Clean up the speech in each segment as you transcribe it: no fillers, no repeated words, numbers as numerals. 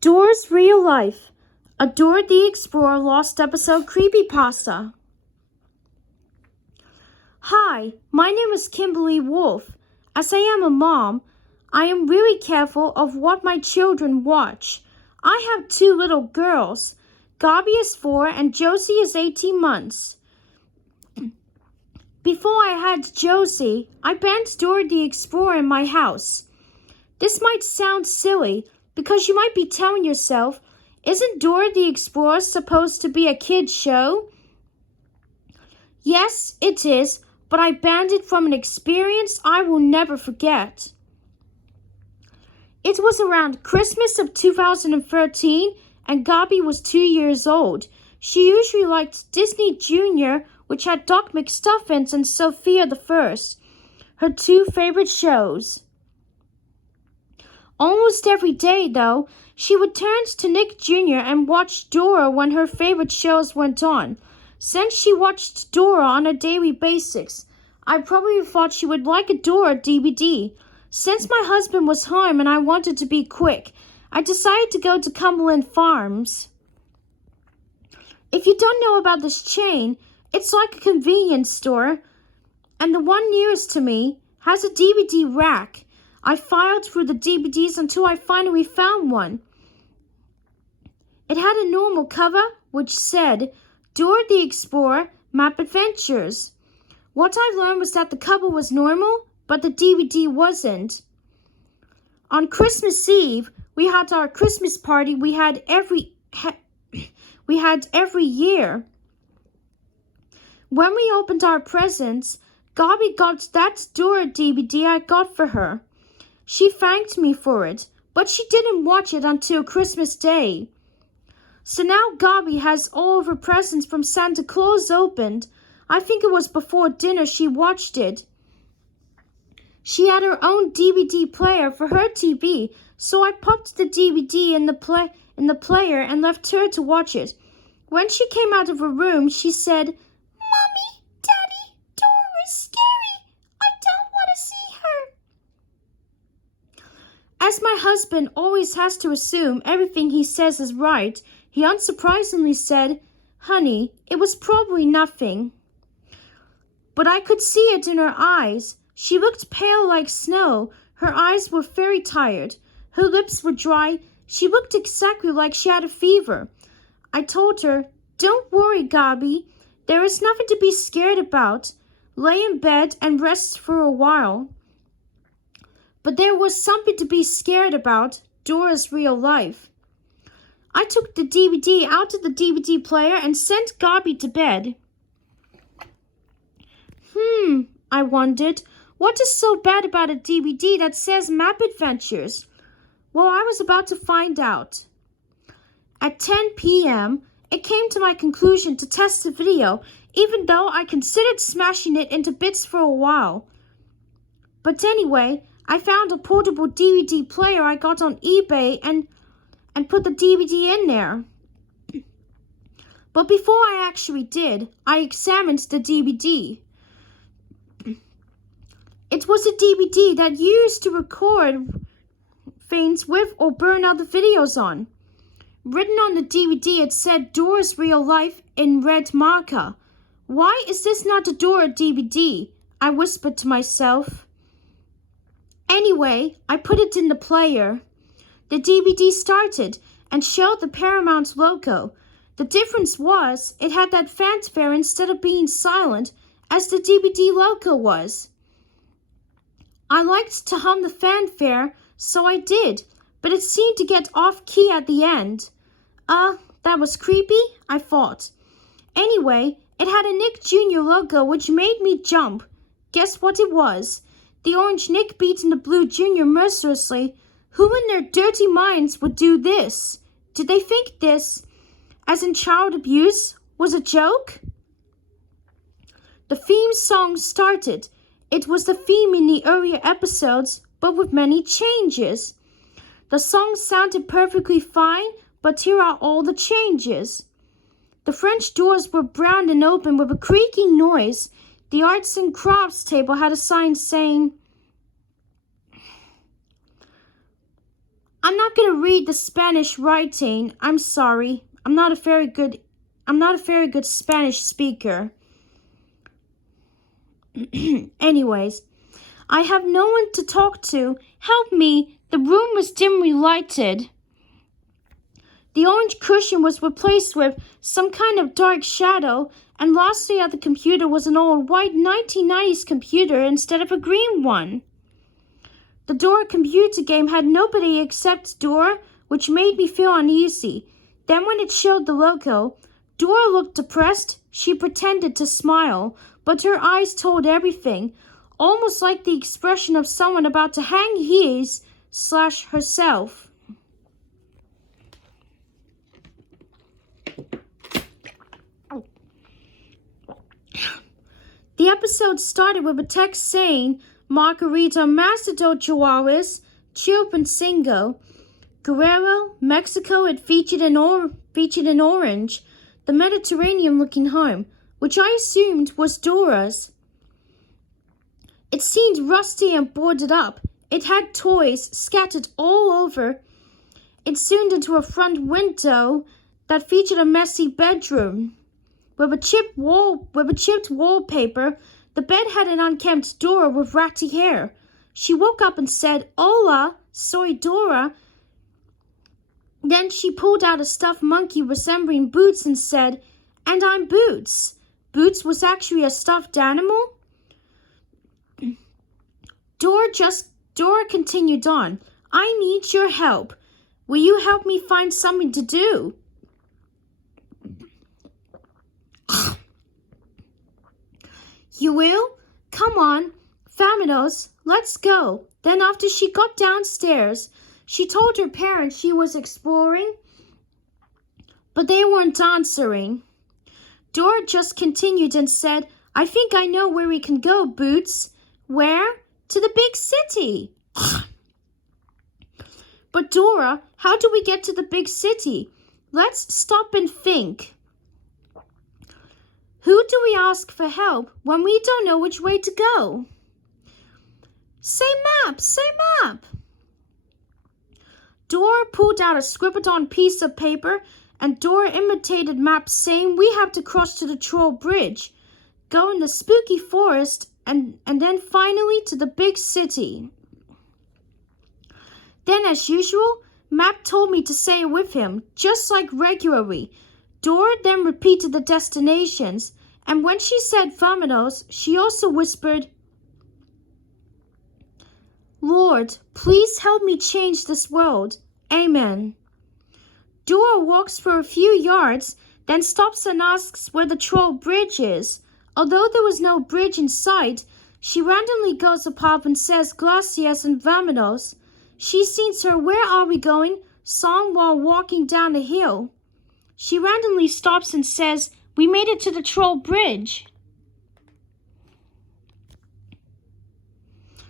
Dora's Real Life. A Dora the Explorer Lost Episode Creepypasta. Hi, my name is Kimberly Wolf. As I am a mom, I am really careful of what my children watch. I have 2 little girls. Gabi is 4 and Josie is 18 months. Before I had Josie, I banned Dora the Explorer in my house. This might sound silly, because you might be telling yourself, isn't Dora the Explorer supposed to be a kid's show? Yes, it is, but I banned it from an experience I will never forget. It was around Christmas of 2013, and Gabi was 2 years old. She usually liked Disney Junior, which had Doc McStuffins and Sophia the First, her 2 favorite shows. Almost every day, though, she would turn to Nick Jr. and watch Dora when her favorite shows went on. Since she watched Dora on a daily basis, I probably thought she would like a Dora DVD. Since my husband was home and I wanted to be quick, I decided to go to Cumberland Farms. If you don't know about this chain, it's like a convenience store, and the one nearest to me has a DVD rack. I filed through the DVDs until I finally found one. It had a normal cover, which said, Dora the Explorer, Map Adventures. What I learned was that the cover was normal, but the DVD wasn't. On Christmas Eve, we had our Christmas party we had every year. When we opened our presents, Gabi got that Dora DVD I got for her. She thanked me for it, but she didn't watch it until Christmas Day. So now Gabi has all of her presents from Santa Claus opened. I think it was before dinner she watched it. She had her own DVD player for her TV, so I popped the DVD in the player and left her to watch it. When she came out of her room, she said, Mommy, Daddy, Dora is scary. I don't want to see her. As my husband always has to assume everything he says is right, he unsurprisingly said, Honey, it was probably nothing. But I could see it in her eyes. She looked pale like snow. Her eyes were very tired. Her lips were dry. She looked exactly like she had a fever. I told her, Don't worry, Gabi. There is nothing to be scared about. Lay in bed and rest for a while. But there was something to be scared about, Dora's Real Life. I took the DVD out of the DVD player and sent Gabi to bed. I wondered, what is so bad about a DVD that says Map Adventures? Well, I was about to find out. At 10 p.m., it came to my conclusion to test the video, even though I considered smashing it into bits for a while. But anyway, I found a portable DVD player I got on eBay and put the DVD in there. But before I actually did, I examined the DVD. It was a DVD that you used to record things with or burn other videos on. Written on the DVD, it said Dora's Real Life in red marker. Why is this not a Dora DVD? I whispered to myself. Anyway, I put it in the player. The DVD started and showed the Paramount logo. The difference was it had that fanfare instead of being silent as the DVD logo was. I liked to hum the fanfare, so I did, but it seemed to get off key at the end. That was creepy, I thought. Anyway, it had a Nick Jr. logo which made me jump. Guess what it was? The orange Nick beating the blue Jr. mercilessly. Who in their dirty minds would do this? Did they think this, as in child abuse, was a joke? The theme song started. It was the theme in the earlier episodes, but with many changes. The song sounded perfectly fine, but here are all the changes. The French doors were brown and open with a creaking noise. The arts and crafts table had a sign saying, I'm not going to read the Spanish writing. I'm sorry. I'm not a very good Spanish speaker. Anyways, I have no one to talk to. Help me. The room was dimly lighted. The orange cushion was replaced with some kind of dark shadow, and lastly at the computer was an old white 1990s computer instead of a green one. The Dora computer game had nobody except Dora, which made me feel uneasy. Then when it showed the logo, Dora looked depressed. She pretended to smile, but her eyes told everything, almost like the expression of someone about to hang his/herself. The episode started with a text saying, Margarita Macedo Chihuahuas, Chilpancingo, Guerrero, Mexico. It featured in orange, the Mediterranean-looking home, which I assumed was Dora's. It seemed rusty and boarded up. It had toys scattered all over. It zoomed into a front window that featured a messy bedroom. With a chipped wallpaper, the bed had an unkempt Dora with ratty hair. She woke up and said, Hola, soy Dora. Then she pulled out a stuffed monkey resembling Boots and said, And I'm Boots. Boots was actually a stuffed animal? Dora continued on. I need your help. Will you help me find something to do? You will? Come on, Faminos, let's go. Then after she got downstairs, she told her parents she was exploring, but they weren't answering. Dora just continued and said, I think I know where we can go, Boots. Where? To the big city. But Dora, how do we get to the big city? Let's stop and think. Who do we ask for help when we don't know which way to go? Say map, say map. Dora pulled out a scribbled-on piece of paper, and Dora imitated map saying we have to cross to the troll bridge, go in the spooky forest, and then finally to the big city. Then, as usual, Map told me to say it with him, just like regularly. Dora then repeated the destinations, and when she said Vamanos, she also whispered, Lord, please help me change this world. Amen. Dora walks for a few yards, then stops and asks where the troll bridge is. Although there was no bridge in sight, she randomly goes up and says Gracias and Vamanos. She sings her Where Are We Going song while walking down a hill. She randomly stops and says, We made it to the troll bridge.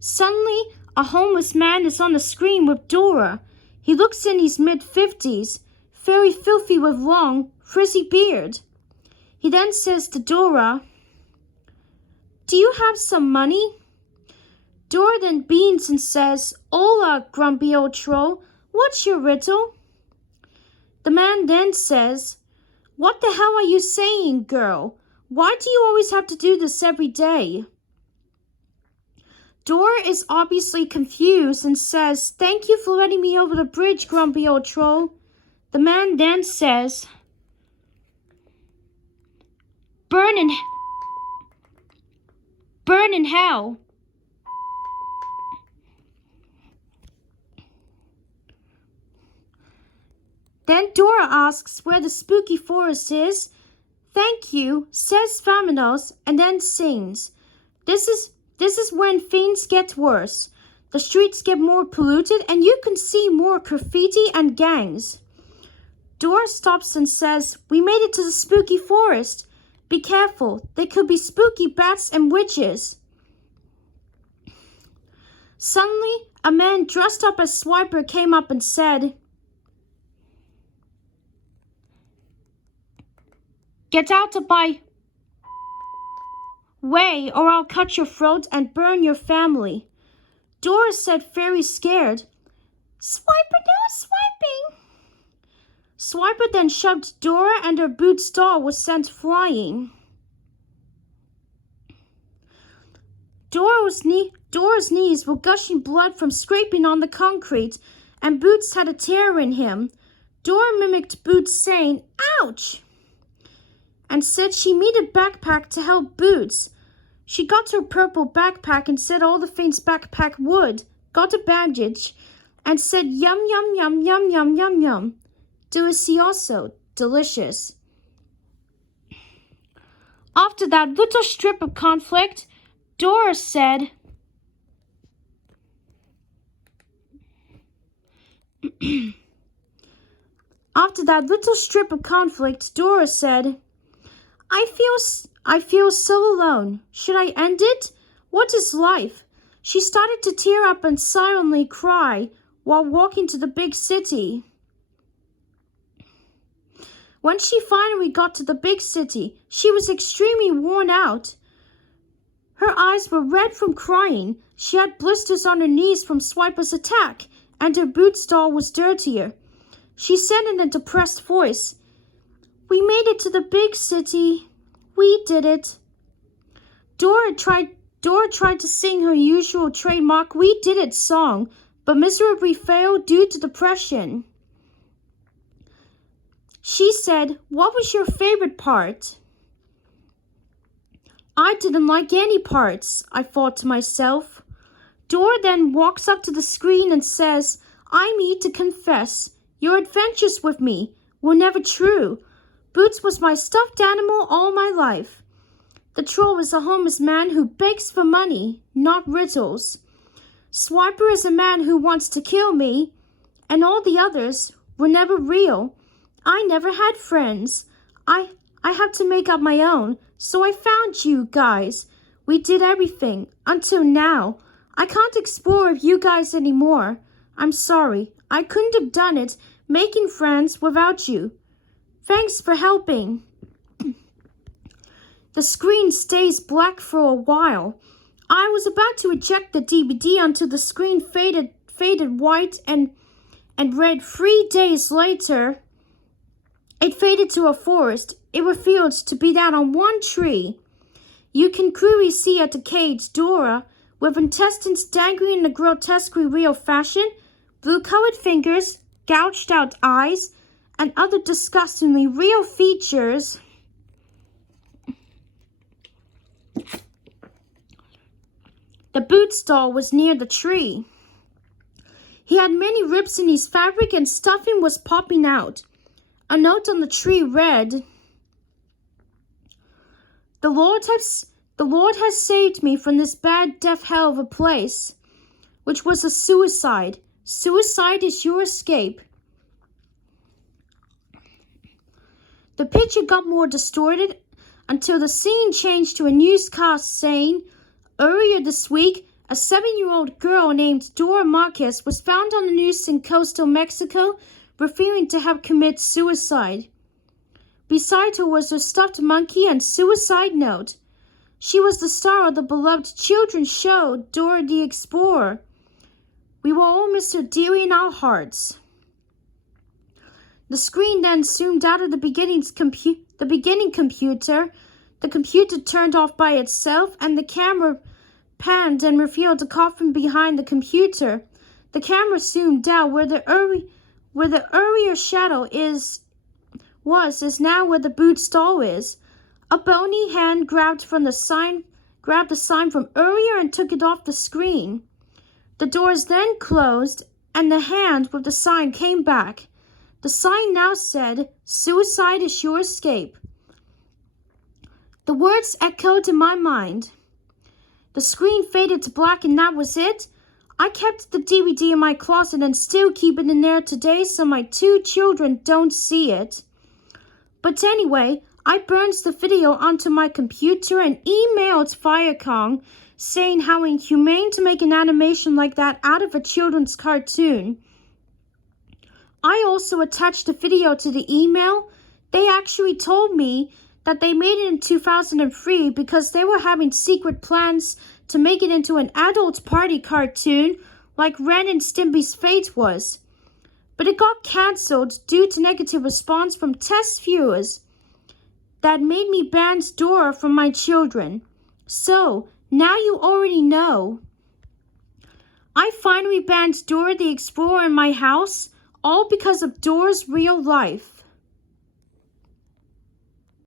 Suddenly, a homeless man is on the screen with Dora. He looks in his mid-50s, very filthy with long, frizzy beard. He then says to Dora, Do you have some money? Dora then beams and says, Hola, grumpy old troll, what's your riddle? The man then says, What the hell are you saying, girl? Why do you always have to do this every day? Dora is obviously confused and says, Thank you for letting me over the bridge, grumpy old troll. The man then says, Burn in hell. Then Dora asks where the spooky forest is. Thank you, says Vamanos, and then sings. This is when things get worse. The streets get more polluted, and you can see more graffiti and gangs. Dora stops and says, We made it to the spooky forest. Be careful, they could be spooky bats and witches. Suddenly, a man dressed up as Swiper came up and said, Get out of my way, or I'll cut your throat and burn your family. Dora said, very scared, Swiper, no! Swiper then shoved Dora and her Boots doll was sent flying. Dora's knees were gushing blood from scraping on the concrete, and Boots had a tear in him. Dora mimicked Boots saying, "Ouch!" and said she needed a backpack to help Boots. She got her purple backpack and said all the things backpack would, got a bandage, and said yum yum yum yum yum yum yum. Delicioso, delicious. After that little strip of conflict, Dora said, I feel so alone. Should I end it? What is life? She started to tear up and silently cry while walking to the big city. When she finally got to the big city, she was extremely worn out. Her eyes were red from crying. She had blisters on her knees from Swiper's attack, and her Boots doll was dirtier. She said in a depressed voice, "We made it to the big city. We did it." Dora tried to sing her usual trademark "We Did It" song, but miserably failed due to depression. She said, "What was your favorite part?" "I didn't like any parts," I thought to myself. Dora then walks up to the screen and says, "I need to confess, your adventures with me were never true. Boots was my stuffed animal all my life. The troll is a homeless man who begs for money, not riddles. Swiper is a man who wants to kill me, and all the others were never real. I never had friends. I had to make up my own, so I found you guys. We did everything, until now. I can't explore with you guys anymore. I'm sorry. I couldn't have done it, making friends without you. Thanks for helping." The screen stays black for a while. I was about to eject the DVD until the screen faded white and read 3 days later. It faded to a forest. It revealed to be that on one tree. You can clearly see at the cage Dora, with intestines dangling in a grotesquely real fashion, blue-colored fingers, gouged-out eyes, and other disgustingly real features. The Boots doll was near the tree. He had many rips in his fabric and stuffing was popping out. A note on the tree read, The Lord has saved me from this bad death hell of a place," which was a suicide. Suicide is your escape. The picture got more distorted until the scene changed to a newscast saying, "Earlier this week, a 7-year-old girl named Dora Marquez was found on the news in coastal Mexico, revealing to have committed suicide. Beside her was her stuffed monkey and suicide note. She was the star of the beloved children's show, Dora the Explorer. We will all miss her dearly in our hearts." The screen then zoomed out of the beginning computer. The computer turned off by itself, and the camera panned and revealed the coffin behind the computer. The camera zoomed out where the earlier shadow is now where the Boots doll is. A bony hand grabbed the sign from earlier and took it off the screen. The doors then closed, and the hand with the sign came back. The sign now said, "Suicide is your escape." The words echoed in my mind. The screen faded to black and that was it. I kept the DVD in my closet and still keep it in there today so my 2 children don't see it. But anyway, I burned the video onto my computer and emailed Viacom saying how inhumane to make an animation like that out of a children's cartoon. I also attached the video to the email. They actually told me that they made it in 2003 because they were having secret plans to make it into an adult party cartoon like Ren and Stimpy's Fate was. but it got cancelled due to negative response from test viewers that made me ban Dora from my children. So, now you already know. I finally banned Dora the Explorer in my house, all because of Dora's real life.